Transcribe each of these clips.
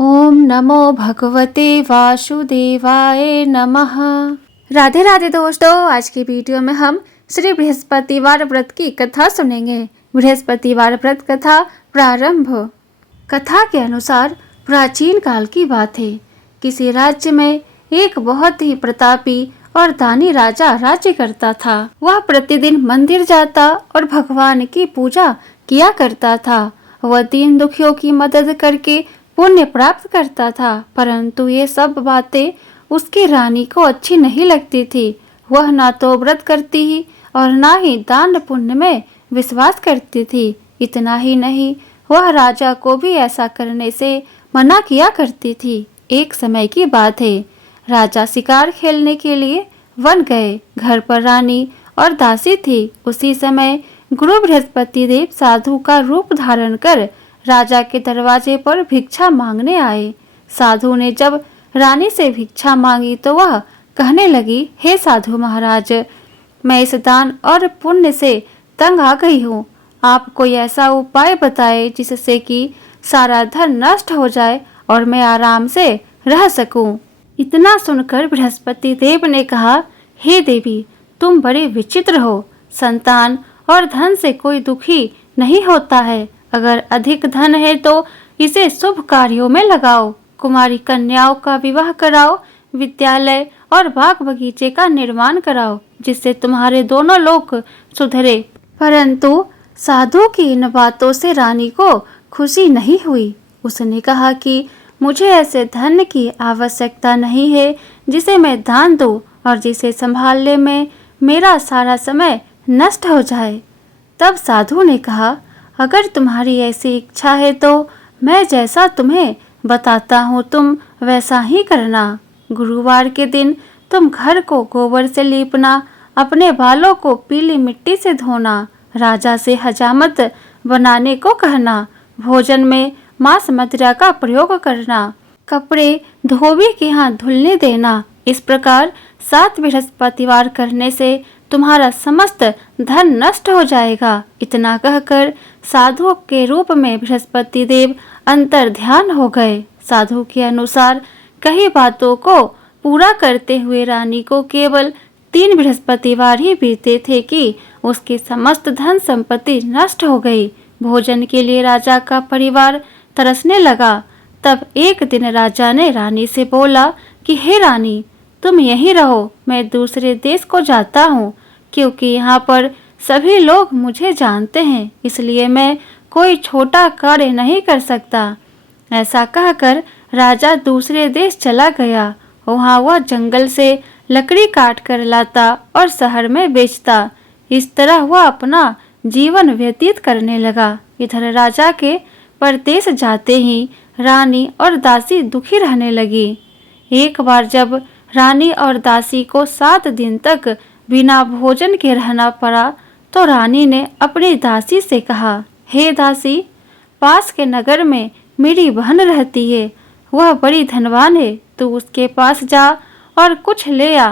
ओम नमो भगवते वासुदेवाय नमः। राधे राधे दोस्तों, आज की वीडियो में हम श्री बृहस्पतिवार व्रत की कथा सुनेंगे। बृहस्पतिवार व्रत कथा प्रारंभ। कथा के अनुसार प्राचीन काल की बात है। किसी राज्य में एक बहुत ही प्रतापी और दानी राजा राज्य करता था। वह प्रतिदिन मंदिर जाता और भगवान की पूजा किया करता था। वह दीन दुखियों की मदद करके पुण्य प्राप्त करता था, परंतु ये सब बातें उसकी रानी को अच्छी नहीं लगती थी। वह ना तो व्रत करती ही और ना ही दान पुण्य में विश्वास करती थी। इतना ही नहीं, वह राजा को भी ऐसा करने से मना किया करती थी। एक समय की बात है, राजा शिकार खेलने के लिए वन गए। घर पर रानी और दासी थी। उसी समय गुरु बृहस्पति देव साधु का रूप धारण कर राजा के दरवाजे पर भिक्षा मांगने आए। साधु ने जब रानी से भिक्षा मांगी तो वह कहने लगी, हे साधु महाराज, मैं इस दान और पुण्य से तंग आ गई हूँ। आप कोई ऐसा उपाय बताए जिससे कि सारा धन नष्ट हो जाए और मैं आराम से रह सकूं। इतना सुनकर बृहस्पति देव ने कहा, हे देवी, तुम बड़े विचित्र हो। संतान और धन से कोई दुखी नहीं होता है। अगर अधिक धन है तो इसे शुभ कार्यों में लगाओ। कुमारी कन्याओं का विवाह कराओ, विद्यालय और बाग बगीचे का निर्माण कराओ, जिससे तुम्हारे दोनों लोग सुधरे। परंतु साधु की इन बातों से रानी को खुशी नहीं हुई। उसने कहा कि मुझे ऐसे धन की आवश्यकता नहीं है जिसे मैं दान दूं और जिसे संभालने में मेरा सारा समय नष्ट हो जाए। तब साधु ने कहा, अगर तुम्हारी ऐसी इच्छा है तो मैं जैसा तुम्हें बताता हूँ तुम वैसा ही करना। गुरुवार के दिन तुम घर को गोबर से लीपना, अपने बालों को पीली मिट्टी से धोना, राजा से हजामत बनाने को कहना, भोजन में मांस मदिरा का प्रयोग करना, कपड़े धोबी के हाथ धुलने देना। इस प्रकार 7 बृहस्पतिवार करने से तुम्हारा समस्त धन नष्ट हो जाएगा। इतना कहकर साधु के रूप में बृहस्पति देव अंतर ध्यान हो गए। साधु के अनुसार कई बातों को पूरा करते हुए रानी को केवल 3 बृहस्पतिवार ही बीते थे कि उसकी समस्त धन संपत्ति नष्ट हो गई। भोजन के लिए राजा का परिवार तरसने लगा। तब एक दिन राजा ने रानी से बोला कि हे रानी, तुम यहीं रहो, मैं दूसरे देश को जाता हूँ, क्योंकि यहाँ पर सभी लोग मुझे जानते हैं, इसलिए मैं कोई छोटा कार्य नहीं कर सकता। ऐसा कहकर राजा दूसरे देश चला गया। वहाँ वह जंगल से लकड़ी काट कर लाता और शहर में बेचता। इस तरह वह अपना जीवन व्यतीत करने लगा। इधर राजा के परदेश जाते ही रानी और दासी दुखी रहने लगी। एक बार जब रानी और दासी को 7 दिन तक बिना भोजन के रहना पड़ा तो रानी ने अपनी दासी से कहा, हे दासी, पास के नगर में मेरी बहन रहती है, वह बड़ी धनवान है, तू उसके पास जा और कुछ ले आ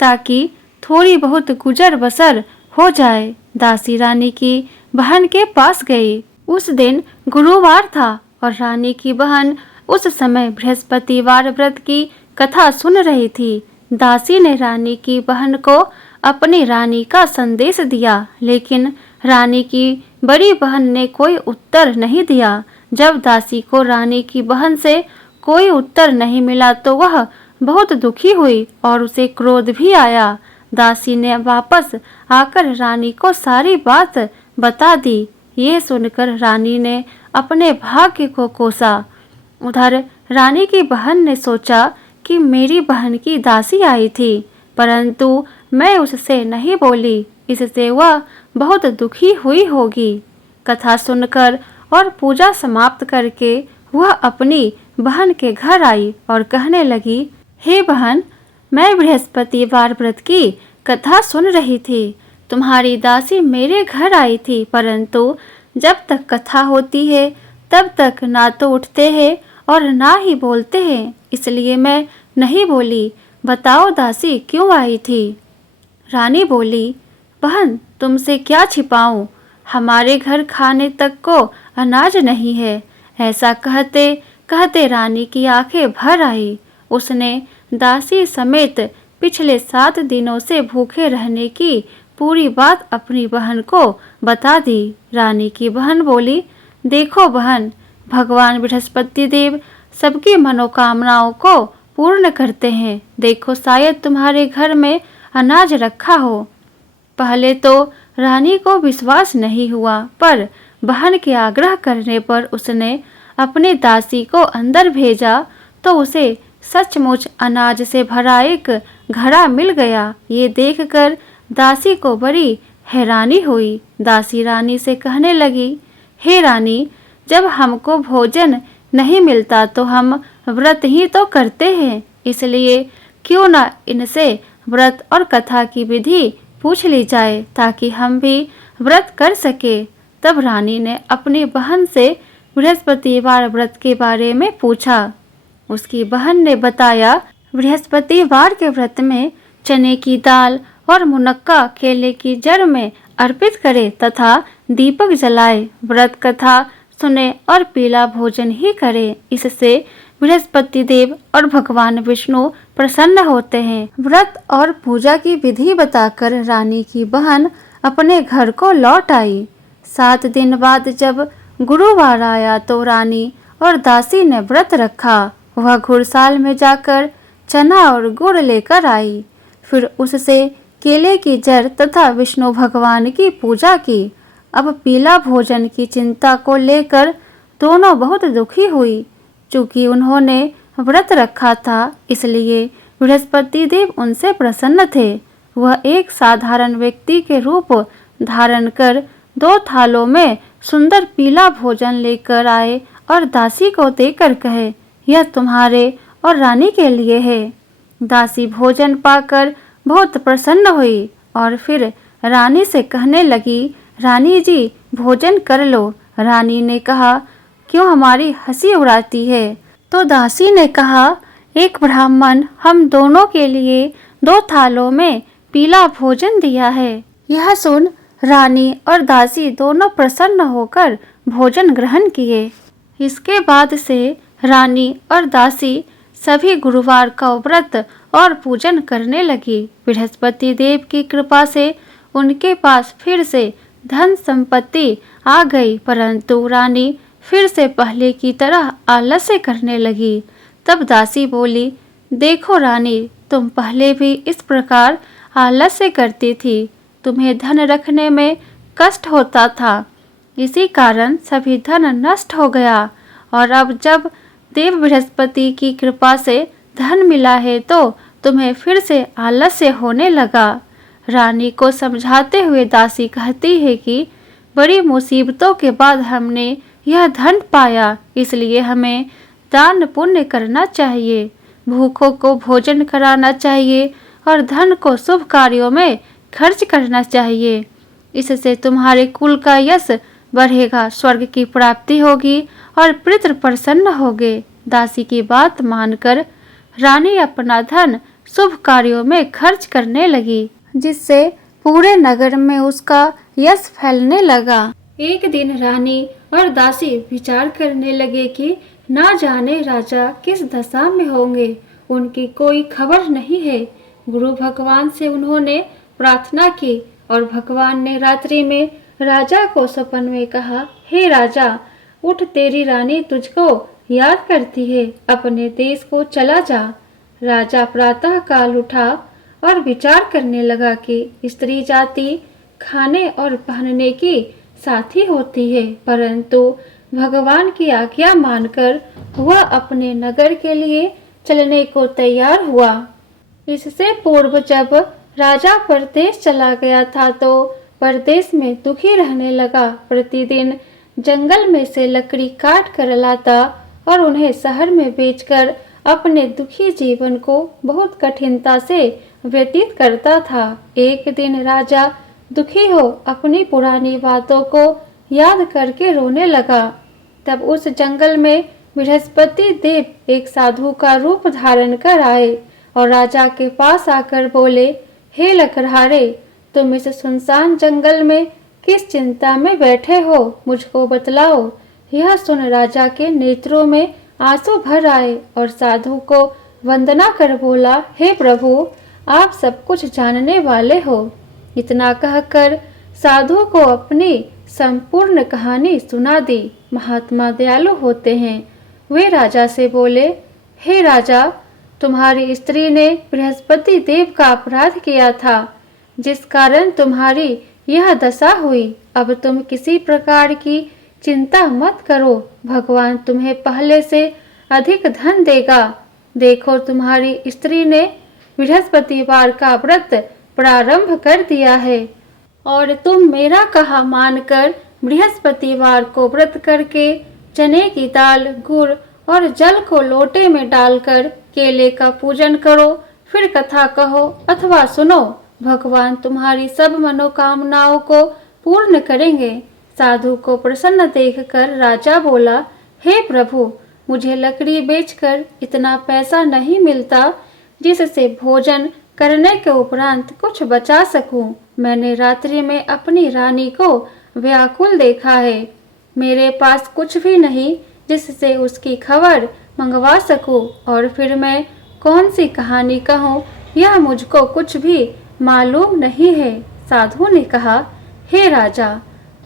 ताकि थोड़ी बहुत गुजर बसर हो जाए। दासी रानी की बहन के पास गई। उस दिन गुरुवार था और रानी की बहन उस समय बृहस्पतिवार व्रत की कथा सुन रही थी। दासी ने रानी की बहन को अपनी रानी का संदेश दिया, लेकिन रानी की बड़ी बहन ने कोई उत्तर नहीं दिया। जब दासी को रानी की बहन से कोई उत्तर नहीं मिला तो वह बहुत दुखी हुई और उसे क्रोध भी आया। दासी ने वापस आकर रानी को सारी बात बता दी। ये सुनकर रानी ने अपने भाग्य को कोसा। उधर रानी की बहन ने सोचा कि मेरी बहन की दासी आई थी, परंतु मैं उससे नहीं बोली, इससे वह बहुत दुखी हुई होगी। कथा सुनकर और पूजा समाप्त करके वह अपनी बहन के घर आई और कहने लगी, हे बहन, मैं बृहस्पतिवार व्रत की कथा सुन रही थी। तुम्हारी दासी मेरे घर आई थी, परंतु जब तक कथा होती है तब तक ना तो उठते हैं और ना ही बोलते हैं, इसलिए मैं नहीं बोली। बताओ दासी क्यों आई थी? रानी बोली, बहन, तुमसे क्या छिपाऊं, हमारे घर खाने तक को अनाज नहीं है। ऐसा कहते कहते रानी की आंखें भर आई। उसने दासी समेत पिछले 7 दिनों से भूखे रहने की पूरी बात अपनी बहन को बता दी। रानी की बहन बोली, देखो बहन, भगवान बृहस्पति देव सबकी मनोकामनाओं को पूर्ण करते हैं। देखो शायद तुम्हारे घर में अनाज रखा हो। पहले तो रानी को विश्वास नहीं हुआ, पर बहन के आग्रह करने पर उसने अपने दासी को अंदर भेजा तो उसे सचमुच अनाज से भरा एक घड़ा मिल गया। ये देखकर दासी को बड़ी हैरानी हुई। दासी रानी से कहने लगी, हे रानी, जब हमको भोजन नहीं मिलता तो हम व्रत ही तो करते हैं, इसलिए क्यों न इनसे व्रत और कथा की विधि पूछ ली जाए ताकि हम भी व्रत कर सके। तब रानी ने अपनी बहन से बृहस्पतिवार व्रत के बारे में पूछा। उसकी बहन ने बताया, बृहस्पतिवार के व्रत में चने की दाल और मुनक्का केले की जड़ में अर्पित करे तथा दीपक जलाए, व्रत कथा सुने और पीला भोजन ही करे। इससे बृहस्पति देव और भगवान विष्णु प्रसन्न होते हैं। व्रत और पूजा की विधि बताकर रानी की बहन अपने घर को लौट आई। 7 दिन बाद जब गुरुवार आया तो रानी और दासी ने व्रत रखा। वह घुड़साल में जाकर चना और गुड़ लेकर आई। फिर उससे केले की जड़ तथा विष्णु भगवान की पूजा की। अब पीला भोजन की चिंता को लेकर दोनों बहुत दुखी हुई। चूंकि उन्होंने व्रत रखा था इसलिए बृहस्पति देव उनसे प्रसन्न थे। वह एक साधारण व्यक्ति के रूप धारण कर 2 थालों में सुंदर पीला भोजन लेकर आए और दासी को देकर कहे, यह तुम्हारे और रानी के लिए है। दासी भोजन पाकर बहुत प्रसन्न हुई और फिर रानी से कहने लगी, रानी जी भोजन कर लो। रानी ने कहा, क्यों हमारी हंसी उड़ाती है? तो दासी ने कहा, एक ब्राह्मण हम दोनों के लिए 2 थालों में पीला भोजन दिया है। यह सुन रानी और दासी दोनों प्रसन्न होकर भोजन ग्रहण किए। इसके बाद से रानी और दासी सभी गुरुवार का व्रत और पूजन करने लगी। बृहस्पति देव की कृपा से उनके पास फिर से धन संपत्ति आ गई, परंतु रानी फिर से पहले की तरह आलस्य करने लगी। तब दासी बोली, देखो रानी, तुम पहले भी इस प्रकार आलस्य करती थी। तुम्हें धन रखने में कष्ट होता था, इसी कारण सभी धन नष्ट हो गया, और अब जब देव बृहस्पति की कृपा से धन मिला है तो तुम्हें फिर से आलस्य होने लगा। रानी को समझाते हुए दासी कहती है कि बड़ी मुसीबतों के बाद हमने यह धन पाया, इसलिए हमें दान पुण्य करना चाहिए, भूखों को भोजन कराना चाहिए और धन को शुभ कार्यों में खर्च करना चाहिए। इससे तुम्हारे कुल का यश बढ़ेगा, स्वर्ग की प्राप्ति होगी और पितृ प्रसन्न होंगे। दासी की बात मानकर रानी अपना धन शुभ कार्यों में खर्च करने लगी, जिससे पूरे नगर में उसका यश फैलने लगा। एक दिन रानी और दासी विचार करने लगे कि ना जाने राजा किस दशा में होंगे, उनकी कोई खबर नहीं है। गुरु भगवान से उन्होंने प्रार्थना की और भगवान ने रात्रि में राजा को सपन में कहा, हे राजा, उठ, तेरी रानी तुझको याद करती है, अपने देश को चला जा। राजा प्रातः काल उठा और विचार करने लगा कि स्त्री जाति खाने और पहनने की साथी होती है, परंतु भगवान की आज्ञा मानकर वह अपने नगर के लिए चलने को तैयार हुआ। इससे पूर्व जब राजा परदेश चला गया था तो परदेश में दुखी रहने लगा। प्रतिदिन जंगल में से लकड़ी काट कर लाता और उन्हें शहर में बेचकर अपने दुखी जीवन को बहुत कठिनता से व्यतीत करता था। एक दिन राजा दुखी हो अपनी पुरानी बातों को याद करके रोने लगा। तब उस जंगल में बृहस्पति देव एक साधु का रूप धारण कर आए और राजा के पास आकर बोले, हे लकड़हारे, तुम इस सुनसान जंगल में किस चिंता में बैठे हो, मुझको बतलाओ। यह सुन राजा के नेत्रों में आंसू भर आए और साधु को वंदना कर बोला, हे प्रभु, आप सब कुछ जानने वाले हो। इतना कहकर साधु को अपनी संपूर्ण कहानी सुना दी। महात्मा दयालु होते हैं। वे राजा से बोले, हे राजा, तुम्हारी स्त्री ने बृहस्पति देव का अपराध किया था, जिस कारण तुम्हारी यह दशा हुई। अब तुम किसी प्रकार की चिंता मत करो, भगवान तुम्हें पहले से अधिक धन देगा। देखो, तुम्हारी स्त्री ने बृहस्पतिवार का व्रत प्रारंभ कर दिया है और तुम मेरा कहा मानकर बृहस्पतिवार को व्रत करके चने की दाल, गुड़ और जल को लोटे में डालकर केले का पूजन करो। फिर कथा कहो अथवा सुनो, भगवान तुम्हारी सब मनोकामनाओं को पूर्ण करेंगे। साधु को प्रसन्न देखकर राजा बोला, हे प्रभु, मुझे लकड़ी बेचकर इतना पैसा नहीं मिलता जिससे भोजन करने के उपरांत कुछ बचा सकूं। मैंने रात्रि में अपनी रानी को व्याकुल देखा है। मेरे पास कुछ भी नहीं जिससे उसकी खबर मंगवा सकूं, और फिर मैं कौन सी कहानी कहूँ, यह मुझको कुछ भी मालूम नहीं है। साधु ने कहा, हे राजा,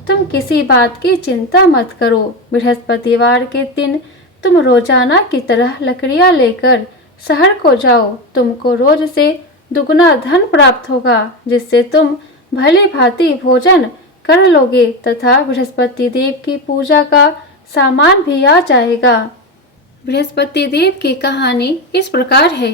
तुम किसी बात की चिंता मत करो। बृहस्पतिवार के दिन तुम रोजाना की तरह लकड़ियाँ लेकर शहर को जाओ। तुमको रोज से दुगना धन प्राप्त होगा, जिससे तुम भली भांति भोजन कर लोगे तथा बृहस्पति देव की पूजा का सामान भी आ जाएगा। बृहस्पति देव की कहानी इस प्रकार है।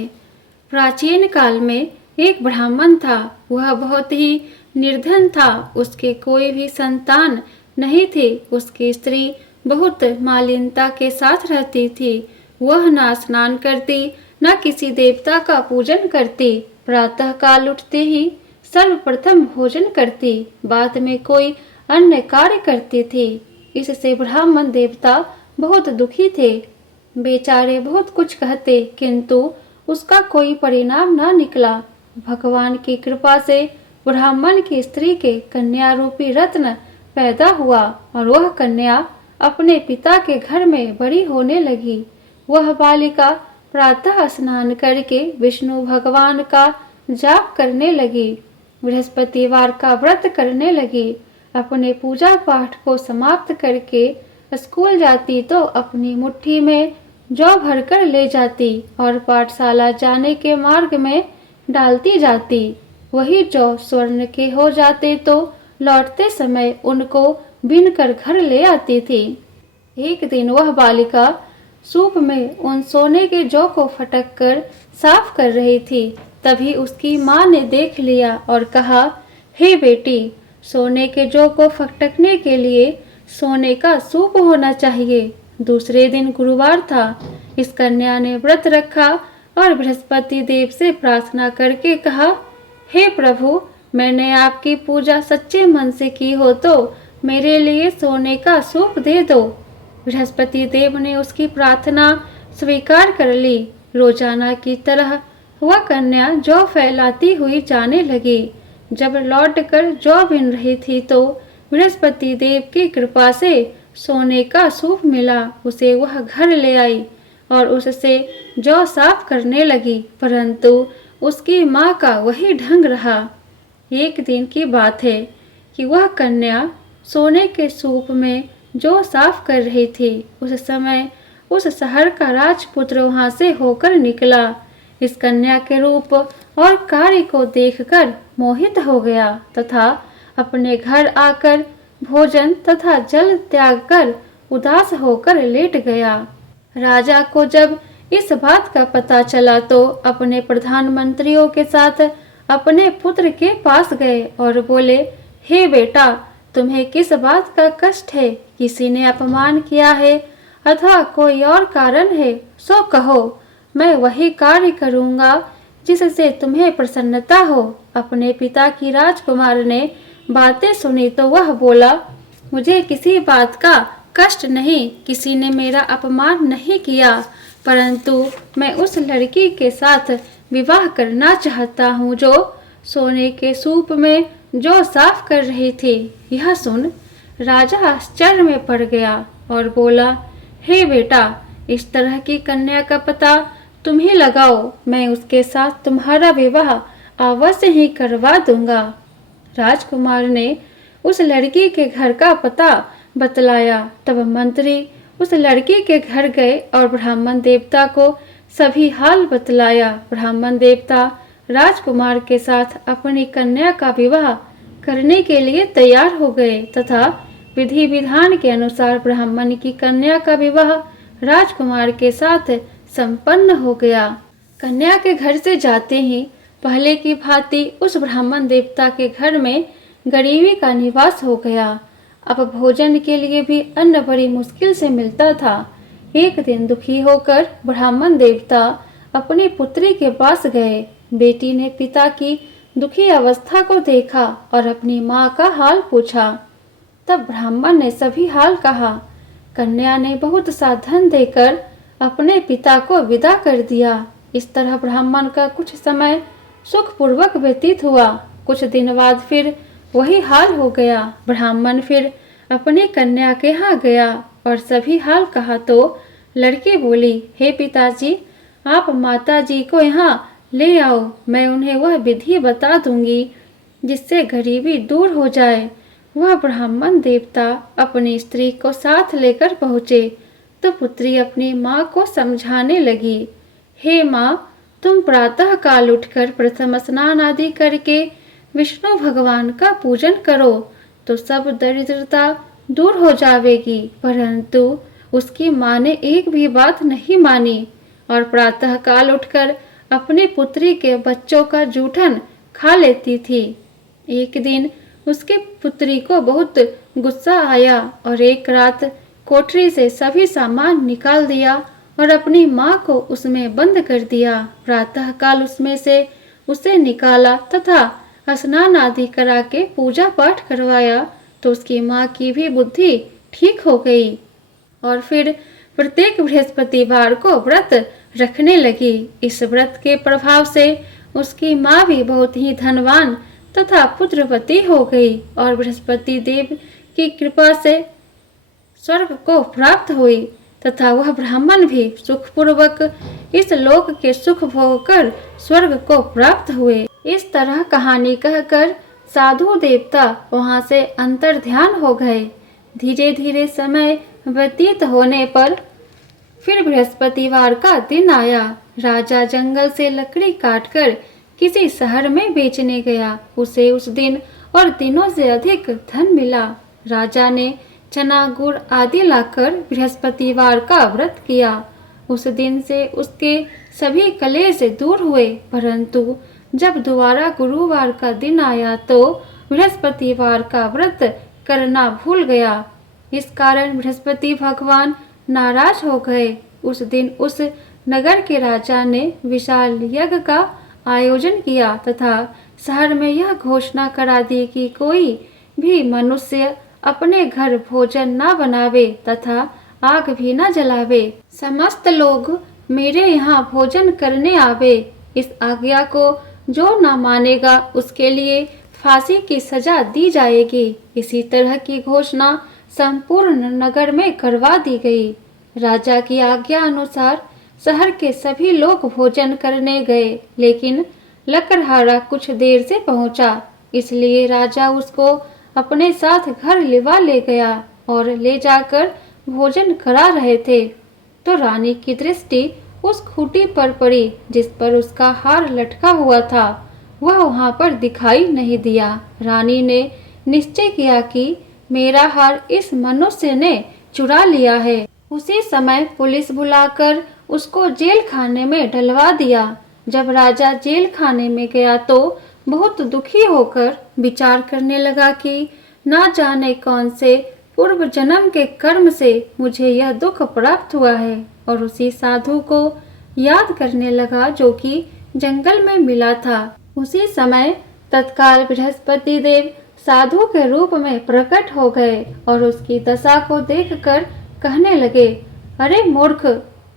प्राचीन काल में एक ब्राह्मण था। वह बहुत ही निर्धन था। उसके कोई भी संतान नहीं थी। उसकी स्त्री बहुत मालिनता के साथ रहती थी। वह न स्नान करती, न किसी देवता का पूजन करती। प्रातः काल उठते ही सर्वप्रथम भोजन करती, बाद में कोई अन्य कार्य करती थी। इससे ब्राह्मण देवता बहुत दुखी थे। बेचारे बहुत कुछ कहते, किंतु उसका कोई परिणाम न निकला। भगवान की कृपा से ब्राह्मण की स्त्री के कन्या रूपी रत्न पैदा हुआ और वह कन्या अपने पिता के घर में बड़ी होने लगी। वह बालिका प्रातः स्नान करके विष्णु भगवान का जाप करने लगी, बृहस्पतिवार का व्रत करने लगी। अपने पूजा पाठ को समाप्त करके स्कूल जाती तो अपनी मुट्ठी में जौ भरकर ले जाती और पाठशाला जाने के मार्ग में डालती जाती। वही जौ स्वर्ण के हो जाते तो लौटते समय उनको बीनकर घर ले आती थी। एक दिन वह बालिका सूप में उन सोने के जौ को फटक कर साफ कर रही थी। तभी उसकी माँ ने देख लिया और कहा, हे बेटी, सोने के जौ को फटकने के लिए सोने का सूप होना चाहिए। दूसरे दिन गुरुवार था। इस कन्या ने व्रत रखा और बृहस्पति देव से प्रार्थना करके कहा, हे प्रभु, मैंने आपकी पूजा सच्चे मन से की हो तो मेरे लिए सोने का सूप दे दो। बृहस्पति देव ने उसकी प्रार्थना स्वीकार कर ली। रोजाना की तरह वह कन्या जौ फैलाती हुई जाने लगी। जब लौटकर जौ बिन रही थी तो बृहस्पति देव की कृपा से सोने का सूप मिला। उसे वह घर ले आई और उससे जौ साफ करने लगी, परंतु उसकी माँ का वही ढंग रहा। एक दिन की बात है कि वह कन्या सोने के सूप में जो साफ कर रही थी। उस समय उस शहर का राजपुत्र वहां से होकर निकला। इस कन्या के रूप और कार्य को देखकर मोहित हो गया तथा अपने घर आकर भोजन तथा जल त्याग कर उदास होकर लेट गया। राजा को जब इस बात का पता चला तो अपने प्रधानमंत्रियों के साथ अपने पुत्र के पास गए और बोले, हे बेटा, तुम्हें किस बात का कष्ट है? किसी ने अपमान किया है अथवा कोई और कारण है? सो कहो, मैं वही कार्य करूँगा जिससे तुम्हें प्रसन्नता हो। अपने पिता की राजकुमार ने बातें सुनी तो वह बोला, मुझे किसी बात का कष्ट नहीं, किसी ने मेरा अपमान नहीं किया, परंतु मैं उस लड़की के साथ विवाह करना चाहता हूँ जो सोने के सूप में जो साफ कर रही थी। यह सुन राजा आश्चर्य में पड़ गया और बोला, हे बेटा, इस तरह की कन्या का पता तुम ही लगाओ, मैं उसके साथ तुम्हारा विवाह अवश्य ही करवा दूंगा। राजकुमार ने उस लड़की के घर का पता बतलाया। तब मंत्री उस लड़की के घर गए और ब्राह्मण देवता को सभी हाल बतलाया। ब्राह्मण देवता राजकुमार के साथ अपनी कन्या का विवाह करने के लिए तैयार हो गए तथा विधि विधान के अनुसार ब्राह्मण की कन्या का विवाह राजकुमार के साथ संपन्न हो गया। कन्या के घर से जाते ही पहले की भांति उस ब्राह्मण देवता के घर में गरीबी का निवास हो गया। अब भोजन के लिए भी अन्न बड़ी मुश्किल से मिलता था। एक दिन दुखी होकर ब्राह्मण देवता अपनी पुत्री के पास गए। बेटी ने पिता की दुखी अवस्था को देखा और अपनी माँ का हाल पूछा। तब ब्राह्मण ने सभी हाल कहा। कन्या ने बहुत सा धन देकर अपने पिता को विदा कर दिया। इस तरह ब्राह्मण का कुछ समय सुखपूर्वक व्यतीत हुआ। कुछ दिन बाद फिर वही हाल हो गया। ब्राह्मण फिर अपनी कन्या के यहाँ गया और सभी हाल कहा तो लड़की बोली, हे पिताजी, आप माताजी को यहाँ ले आओ, मैं उन्हें वह विधि बता दूंगी जिससे गरीबी दूर हो जाए। वह ब्राह्मण देवता अपनी स्त्री को साथ लेकर पहुँचे तो पुत्री अपनी माँ को समझाने लगी, हे माँ, तुम प्रातः काल उठकर प्रथम स्नान आदि करके विष्णु भगवान का पूजन करो तो सब दरिद्रता दूर हो जाएगी। परंतु उसकी माँ ने एक भी बात नहीं मानी और प्रातः काल उठकर अपनी पुत्री के बच्चों का जूठन खा लेती थी। एक दिन उसकी पुत्री को बहुत गुस्सा आया और एक रात कोठरी से सभी सामान निकाल दिया और अपनी माँ को उसमें बंद कर दिया। प्रातः काल उसमें से उसे निकाला तथा स्नान आदि करा के पूजा पाठ करवाया तो उसकी माँ की भी बुद्धि ठीक हो गई और फिर प्रत्येक बृहस्पतिवार को व्रत रखने लगी। इस व्रत के प्रभाव से उसकी माँ भी बहुत ही धनवान तथा पुत्रवती हो गई और बृहस्पति देव की कृपा से स्वर्ग को प्राप्त हुई तथा वह ब्राह्मण भी सुखपूर्वक इस लोक के सुख भोग कर स्वर्ग को प्राप्त हुए। इस तरह कहानी कहकर साधु देवता वहां से अंतर ध्यान हो गए। धीरे धीरे समय व्यतीत होने पर फिर बृहस्पतिवार का दिन आया। राजा जंगल से लकड़ी काटकर किसी शहर में बेचने गया। उसे उस दिन और दिनों से अधिक धन मिला। राजा ने चना गुड़ आदि लाकर बृहस्पतिवार का व्रत किया। उस दिन से उसके सभी कलेश दूर हुए। परंतु जब दोबारा गुरुवार का दिन आया तो बृहस्पतिवार का व्रत करना भूल गया। इस कारण बृहस्पति भगवान नाराज हो गए। उस दिन उस नगर के राजा ने विशाल यज्ञ का आयोजन किया तथा शहर में यह घोषणा करा दी कि कोई भी मनुष्य अपने घर भोजन न बनावे तथा आग भी न जलावे। समस्त लोग मेरे यहाँ भोजन करने आवे। इस आज्ञा को जो न मानेगा उसके लिए फांसी की सजा दी जाएगी। इसी तरह की घोषणा संपूर्ण नगर में करवा दी गई। राजा की आज्ञा अनुसार शहर के सभी लोग भोजन करने गए, लेकिन लकड़हारा कुछ देर से पहुंचा, इसलिए राजा उसको अपने साथ घर लिवा ले गया और ले जाकर भोजन करा रहे थे तो रानी की दृष्टि उस खूंटी पर पड़ी जिस पर उसका हार लटका हुआ था। वह वहां पर दिखाई नहीं दिया। रानी ने निश्चय किया कि मेरा हार इस मनुष्य ने चुरा लिया है। उसी समय पुलिस बुलाकर उसको जेल खाने में डलवा दिया। जब राजा जेल खाने में गया तो बहुत दुखी होकर विचार करने लगा कि ना जाने कौन से पूर्व जन्म के कर्म से मुझे यह दुख प्राप्त हुआ है और उसी साधु को याद करने लगा जो कि जंगल में मिला था। उसी समय तत्काल बृहस्पति देव साधु के रूप में प्रकट हो गए और उसकी दशा को देखकर कहने लगे, अरे मूर्ख,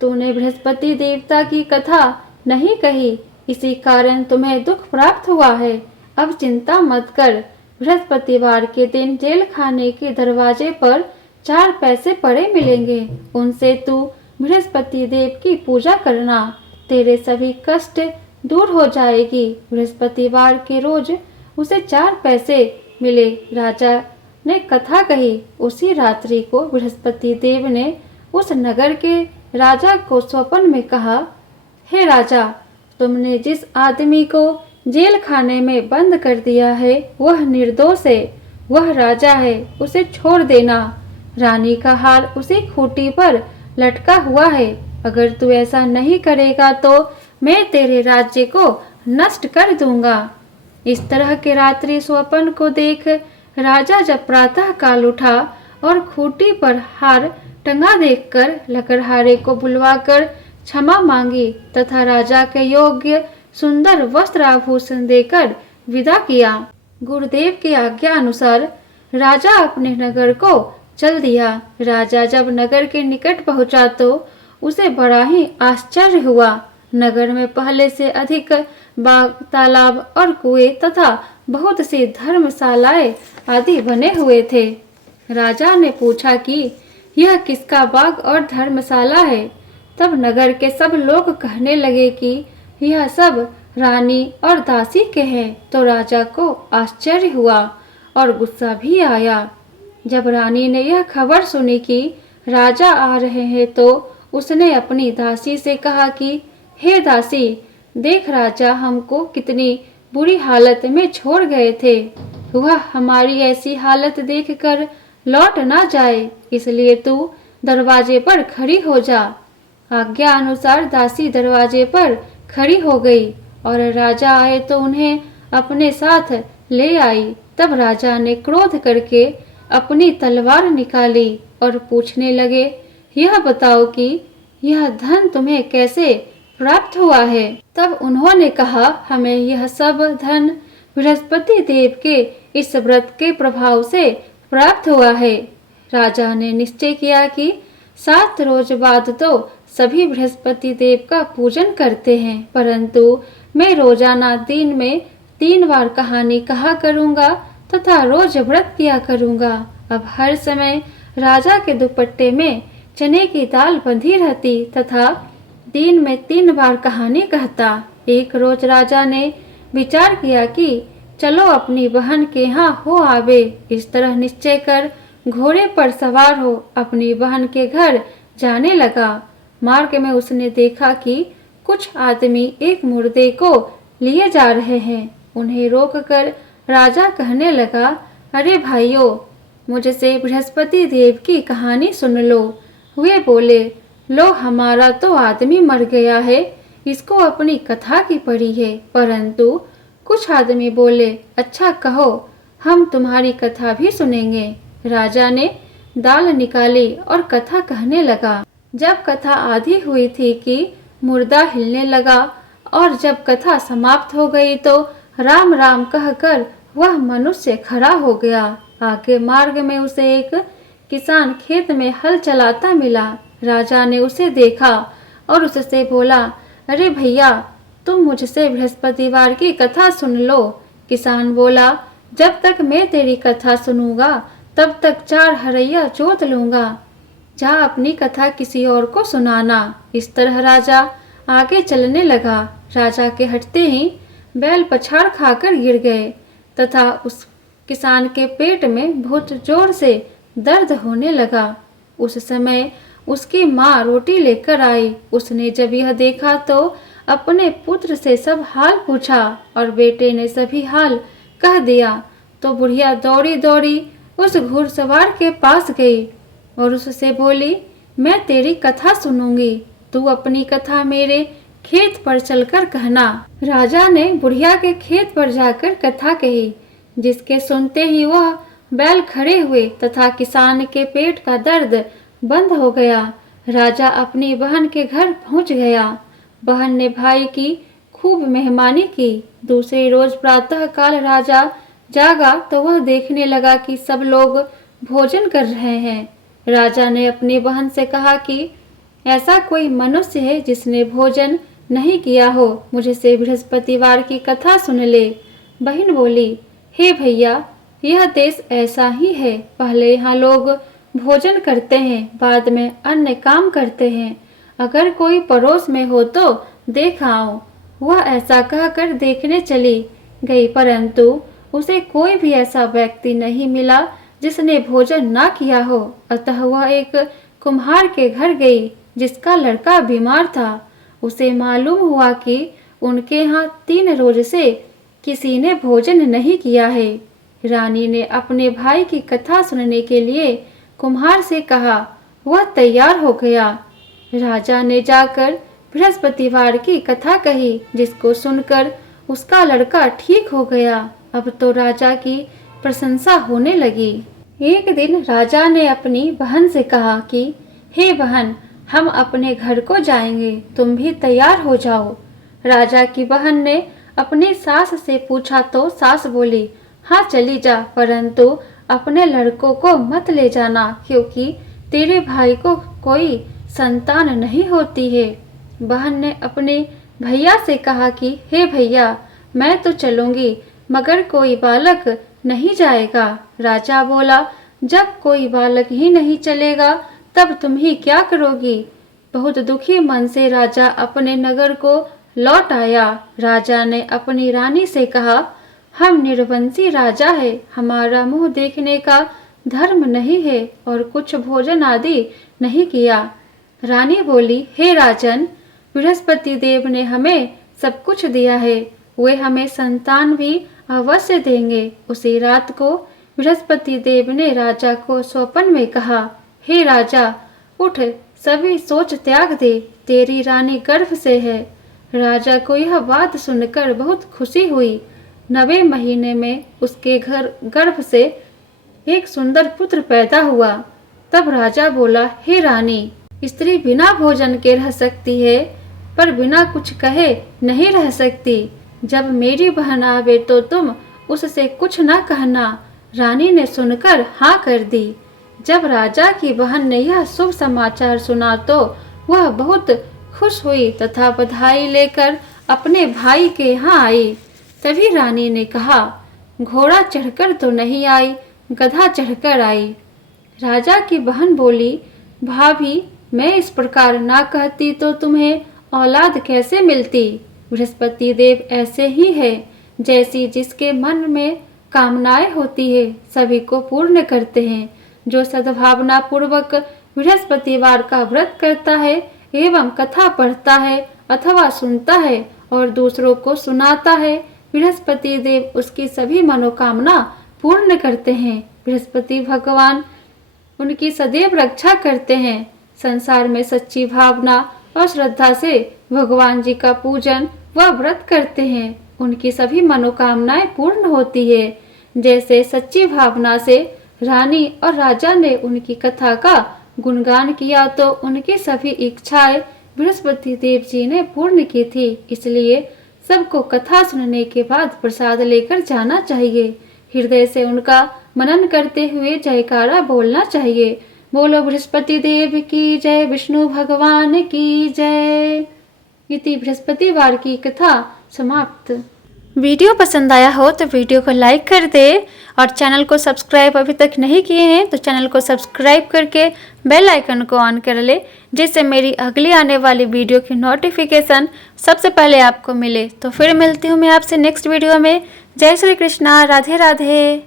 तूने बृहस्पति देवता की कथा नहीं कही, इसी कारण तुम्हें दुख प्राप्त हुआ है। अब चिंता मत कर। बृहस्पतिवार के दिन जेल खाने के दरवाजे पर 4 पैसे पड़े मिलेंगे, उनसे तू बृहस्पति देव की पूजा करना, तेरे सभी कष्ट दूर हो जाएगी। बृहस्पतिवार के रोज उसे 4 पैसे मिले। राजा ने कथा कही। उसी रात्रि को बृहस्पति देव ने उस नगर के राजा को स्वप्न में कहा, हे राजा, तुमने जिस आदमी को जेल खाने में बंद कर दिया है वह निर्दोष है, वह राजा है, उसे छोड़ देना। रानी का हार उसी खूंटी पर लटका हुआ है। अगर तू ऐसा नहीं करेगा तो मैं तेरे राज्य को नष्ट कर दूंगा। इस तरह के रात्रि स्वप्न को देख राजा जब प्रातः काल उठा और खूंटी पर हार टंगा देखकर लकड़हारे को बुलवाकर क्षमा मांगी तथा राजा के योग्य सुंदर वस्त्र आभूषण देकर विदा किया। गुरुदेव की आज्ञा अनुसार राजा अपने नगर को चल दिया। राजा जब नगर के निकट पहुंचा तो उसे बड़ा ही आश्चर्य हुआ। नगर में पहले से अधिक बाग, तालाब और कुएं तथा बहुत सी धर्मशालाएं आदि बने हुए थे। राजा ने पूछा कि यह किसका बाग और धर्मशाला है। तब नगर के सब लोग कहने लगे कि यह सब रानी और दासी के हैं। तो राजा को आश्चर्य हुआ और गुस्सा भी आया। जब रानी ने यह खबर सुनी कि राजा आ रहे हैं तो उसने अपनी दासी से कहा कि हे दासी, देख राजा हमको कितनी बुरी हालत में छोड़ गए थे। वह हमारी ऐसी हालत देखकर लौट ना जाए, इसलिए तू दरवाजे पर खड़ी हो जा। आज्ञा अनुसार दासी दरवाजे पर खड़ी हो गई और राजा आए तो उन्हें अपने साथ ले आई। तब राजा ने क्रोध करके अपनी तलवार निकाली और पूछने लगे, यह बताओ कि यह धन तुम्हें कैसे प्राप्त हुआ है। तब उन्होंने कहा, हमें यह सब धन बृहस्पति देव के इस व्रत के प्रभाव से प्राप्त हुआ है। राजा ने निश्चय किया कि 7 रोज बाद तो सभी बृहस्पति देव का पूजन करते हैं, परंतु मैं रोजाना दिन में 3 बार कहानी कहा करूंगा तथा रोज व्रत किया करूंगा। अब हर समय राजा के दुपट्टे में चने की दाल बंधी रहती तथा दिन में 3 बार कहानी कहता। एक रोज राजा ने विचार किया कि चलो अपनी बहन के यहाँ हो आवे। इस तरह निश्चय कर घोड़े पर सवार हो अपनी बहन के घर जाने लगा। मार्ग में उसने देखा कि कुछ आदमी एक मुर्दे को लिए जा रहे हैं। उन्हें रोककर राजा कहने लगा, अरे भाइयों, मुझसे बृहस्पति देव की कहानी सुन लो। वे बोले, लो हमारा तो आदमी मर गया है, इसको अपनी कथा की पड़ी है। परंतु कुछ आदमी बोले, अच्छा कहो, हम तुम्हारी कथा भी सुनेंगे। राजा ने दाल निकाली और कथा कहने लगा। जब कथा आधी हुई थी कि मुर्दा हिलने लगा और जब कथा समाप्त हो गई तो राम राम कहकर वह मनुष्य खड़ा हो गया। आगे मार्ग में उसे एक किसान खेत में हल चलाता मिला। राजा ने उसे देखा और उससे बोला, अरे भैया, तुम मुझसे बृहस्पतिवार की कथा सुन लो। किसान बोला, जब तक मैं तेरी कथा सुनूंगा तब तक 4 हरैया जोत लूंगा। जा अपनी कथा किसी और को सुनाना। इस तरह राजा आगे चलने लगा। राजा के हटते ही बैल पछाड़ खाकर गिर गए तथा उस किसान के पेट में बहुत जोर से दर्द होने लगा। उस समय उसकी माँ रोटी लेकर आई। उसने जब यह देखा तो अपने पुत्र से सब हाल पूछा और बेटे ने सभी हाल कह दिया। तो बुढ़िया दौड़ी दौड़ी उस घुड़सवार के पास गई और उससे बोली, मैं तेरी कथा सुनूंगी, तू अपनी कथा मेरे खेत पर चलकर कहना। राजा ने बुढ़िया के खेत पर जाकर कथा कही, जिसके सुनते ही वह बैल खड़े हुए तथा किसान के पेट का दर्द बंद हो गया। राजा अपनी बहन के घर पहुंच गया। बहन ने भाई की खूब मेहमानी की। दूसरे रोज प्रातः काल राजा जागा तो वह देखने लगा कि सब लोग भोजन कर रहे हैं। राजा ने अपनी बहन से कहा कि ऐसा कोई मनुष्य है जिसने भोजन नहीं किया हो, मुझसे बृहस्पतिवार की कथा सुन ले। बहन बोली, हे भैया, यह देश ऐसा ही है। पहले यहाँ लोग भोजन करते हैं, बाद में अन्य काम करते हैं। अगर कोई पड़ोस में हो तो देख आओ। वह ऐसा कहकर देखने चली गई, परंतु उसे कोई भी ऐसा व्यक्ति नहीं मिला जिसने भोजन ना किया हो। अतः वह एक कुम्हार के घर गई जिसका लड़का बीमार था। उसे मालूम हुआ कि उनके यहाँ 3 रोज से किसी ने भोजन नहीं किया है। रानी ने अपने भाई की कथा सुनने के लिए कुम्हार से कहा। वह तैयार हो गया। राजा ने जाकर बृहस्पतिवार की कथा कही, जिसको सुनकर उसका लड़का ठीक हो गया। अब तो राजा की प्रशंसा होने लगी। एक दिन राजा ने अपनी बहन से कहा कि हे बहन, हम अपने घर को जाएंगे, तुम भी तैयार हो जाओ। राजा की बहन ने अपनी सास से पूछा तो सास बोली, हाँ चली जा, परंतु अपने लड़कों को मत ले जाना, क्योंकि तेरे भाई को कोई संतान नहीं होती है। बहन ने अपने भैया से कहा कि हे भैया, मैं तो चलूंगी, मगर कोई बालक नहीं जाएगा। राजा बोला, जब कोई बालक ही नहीं चलेगा तब तुम ही क्या करोगी। बहुत दुखी मन से राजा अपने नगर को लौट आया। राजा ने अपनी रानी से कहा, हम निर्वंशी राजा है, हमारा मुंह देखने का धर्म नहीं है और कुछ भोजन आदि नहीं किया। रानी बोली, हे राजन, बृहस्पति देव ने हमें सब कुछ दिया है, वे हमें संतान भी अवश्य देंगे। उसी रात को बृहस्पति देव ने राजा को स्वप्न में कहा, हे राजा, उठ, सभी सोच त्याग दे, तेरी रानी गर्भ से है। राजा को यह बात सुनकर बहुत खुशी हुई। 9वें महीने में उसके गर्भ से एक सुंदर पुत्र पैदा हुआ। तब राजा बोला, हे रानी, स्त्री बिना भोजन के रह सकती है, पर बिना कुछ कहे नहीं रह सकती। जब मेरी बहन आवे तो तुम उससे कुछ न कहना। रानी ने सुनकर हाँ कर दी। जब राजा की बहन ने यह शुभ समाचार सुना तो वह बहुत खुश हुई तथा बधाई लेकर अपने भाई के यहाँ आई। तभी रानी ने कहा, घोड़ा चढ़कर तो नहीं आई, गधा चढ़कर आई। राजा की बहन बोली, भाभी, मैं इस प्रकार ना कहती तो तुम्हें औलाद कैसे मिलती। बृहस्पति देव ऐसे ही है, जैसी जिसके मन में कामनाएं होती है सभी को पूर्ण करते हैं। जो सद्भावना पूर्वक बृहस्पतिवार का व्रत करता है एवं कथा पढ़ता है अथवा सुनता है और दूसरों को सुनाता है, बृहस्पति देव उसकी सभी मनोकामना पूर्ण करते हैं। बृहस्पति भगवान उनकी सदैव रक्षा करते हैं। संसार में सच्ची भावना और श्रद्धा से भगवान जी का पूजन व व्रत करते हैं, उनकी सभी मनोकामनाएं पूर्ण होती है। जैसे सच्ची भावना से रानी और राजा ने उनकी कथा का गुणगान किया तो उनकी सभी इच्छाएं बृहस्पति देव जी ने पूर्ण की थी। इसलिए सबको कथा सुनने के बाद प्रसाद लेकर जाना चाहिए। हृदय से उनका मनन करते हुए जयकारा बोलना चाहिए। बोलो बृहस्पति देव की जय, विष्णु भगवान की जय। इति बृहस्पतिवार की कथा समाप्त। वीडियो पसंद आया हो तो वीडियो को लाइक कर दे और चैनल को सब्सक्राइब अभी तक नहीं किए हैं तो चैनल को सब्सक्राइब करके बेल आइकन को ऑन कर ले, जिससे मेरी अगली आने वाली वीडियो की नोटिफिकेशन सबसे पहले आपको मिले। तो फिर मिलती हूँ मैं आपसे नेक्स्ट वीडियो में। जय श्री कृष्णा, राधे राधे।